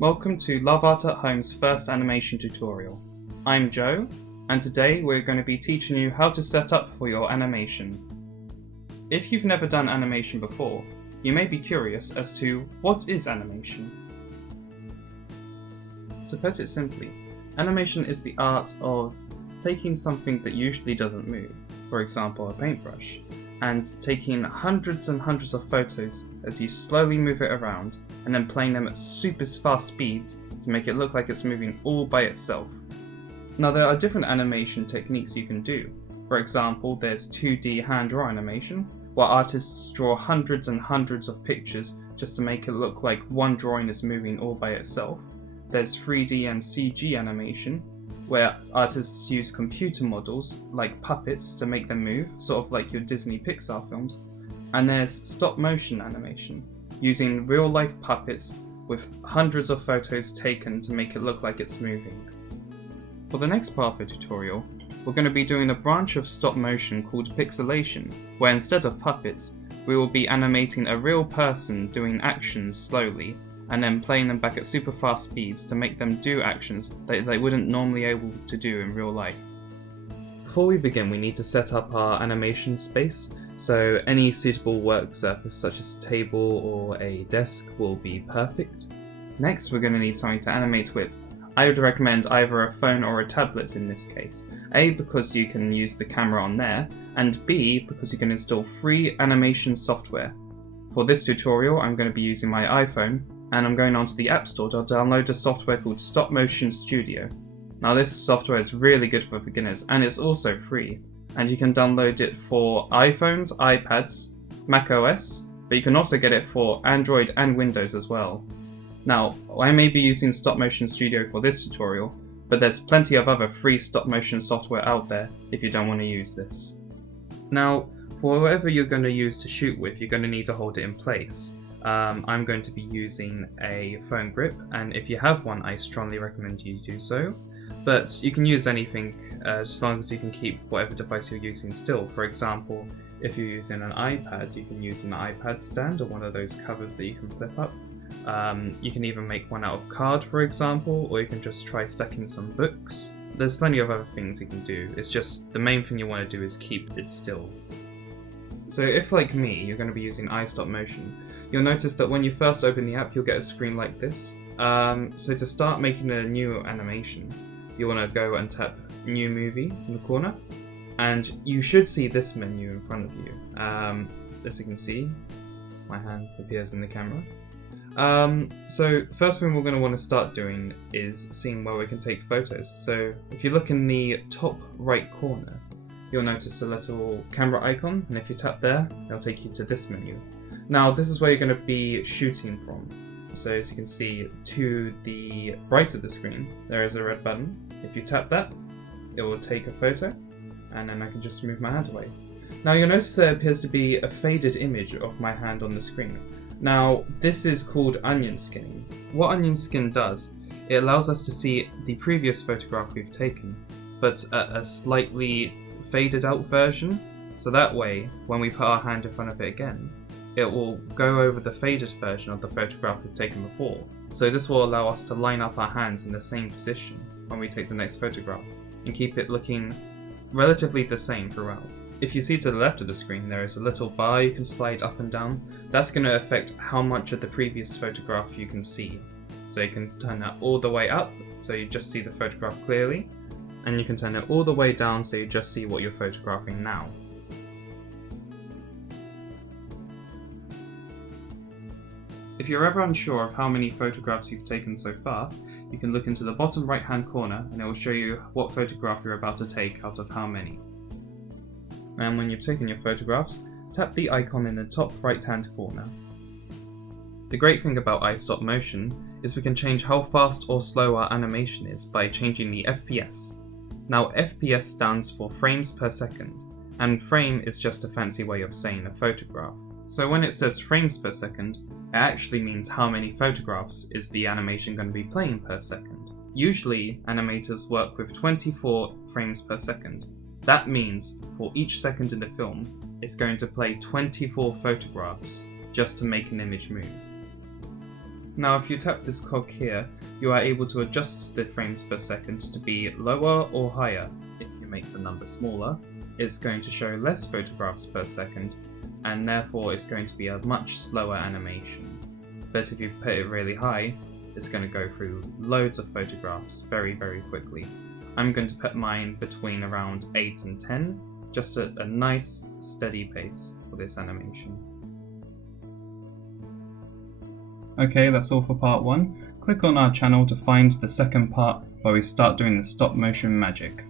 Welcome to Love Art at Home's first animation tutorial. I'm Joe, and today we're going to be teaching you how to set up for your animation. If you've never done animation before, you may be curious as to what is animation. To put it simply, animation is the art of taking something that usually doesn't move, for example a paintbrush, and taking hundreds and hundreds of photos as you slowly move it around and then playing them at super fast speeds to make it look like it's moving all by itself. Now there are different animation techniques you can do. For example, there's 2D hand draw animation, where artists draw hundreds and hundreds of pictures just to make it look like one drawing is moving all by itself. There's 3D and CG animation, where artists use computer models like puppets to make them move, sort of like your Disney Pixar films. And there's stop motion animation, using real life puppets with hundreds of photos taken to make it look like it's moving. For the next part of the tutorial, we're going to be doing a branch of stop motion called pixelation, where instead of puppets, we will be animating a real person doing actions slowly, and then playing them back at super fast speeds to make them do actions that they wouldn't normally able to do in real life. Before we begin, we need to set up our animation space, so any suitable work surface such as a table or a desk will be perfect. Next, we're going to need something to animate with. I would recommend either a phone or a tablet in this case. A, because you can use the camera on there, and B, because you can install free animation software. For this tutorial, I'm going to be using my iPhone, and I'm going onto the App Store to download a software called Stop Motion Studio. Now this software is really good for beginners, and it's also free, and you can download it for iPhones, iPads, macOS, but you can also get it for Android and Windows as well. Now, I may be using Stop Motion Studio for this tutorial, but there's plenty of other free stop motion software out there if you don't want to use this. Now, for whatever you're going to use to shoot with, you're going to need to hold it in place. I'm going to be using a phone grip, and if you have one, I strongly recommend you do so. But you can use anything as long as you can keep whatever device you're using still. For example, if you're using an iPad, you can use an iPad stand or one of those covers that you can flip up. You can even make one out of card, for example, or you can just try stacking some books. There's plenty of other things you can do. It's just the main thing you want to do is keep it still. So if, like me, you're going to be using iStop Motion, you'll notice that when you first open the app, you'll get a screen like this. So to start making a new animation, you want to go and tap New Movie in the corner, and you should see this menu in front of you. As you can see, my hand appears in the camera. So first thing we're going to want to start doing is seeing where we can take photos. So if you look in the top right corner, you'll notice a little camera icon, and if you tap there, it'll take you to this menu. Now this is where you're going to be shooting from. So as you can see, to the right of the screen, there is a red button. If you tap that, it will take a photo, and then I can just move my hand away. Now you'll notice there appears to be a faded image of my hand on the screen. Now this is called onion skinning. What onion skin does, it allows us to see the previous photograph we've taken, but at a slightly faded out version, so that way when we put our hand in front of it again, it will go over the faded version of the photograph we've taken before. So this will allow us to line up our hands in the same position when we take the next photograph and keep it looking relatively the same throughout. If you see to the left of the screen, there is a little bar you can slide up and down. That's going to affect how much of the previous photograph you can see. So you can turn that all the way up so you just see the photograph clearly, and you can turn it all the way down so you just see what you're photographing now. If you're ever unsure of how many photographs you've taken so far, you can look into the bottom right hand corner and it will show you what photograph you're about to take out of how many. And when you've taken your photographs, tap the icon in the top right hand corner. The great thing about iStop Motion is we can change how fast or slow our animation is by changing the FPS. Now FPS stands for frames per second, and frame is just a fancy way of saying a photograph. So when it says frames per second, it actually means how many photographs is the animation going to be playing per second. Usually, animators work with 24 frames per second. That means for each second in the film, it's going to play 24 photographs just to make an image move. Now if you tap this cog here, you are able to adjust the frames per second to be lower or higher. If you make the number smaller, it's going to show less photographs per second, and therefore it's going to be a much slower animation. But if you put it really high, it's going to go through loads of photographs very, very quickly. I'm going to put mine between around 8 and 10, just at a nice steady pace for this animation. Okay, that's all for part 1. Click on our channel to find the second part where we start doing the stop motion magic.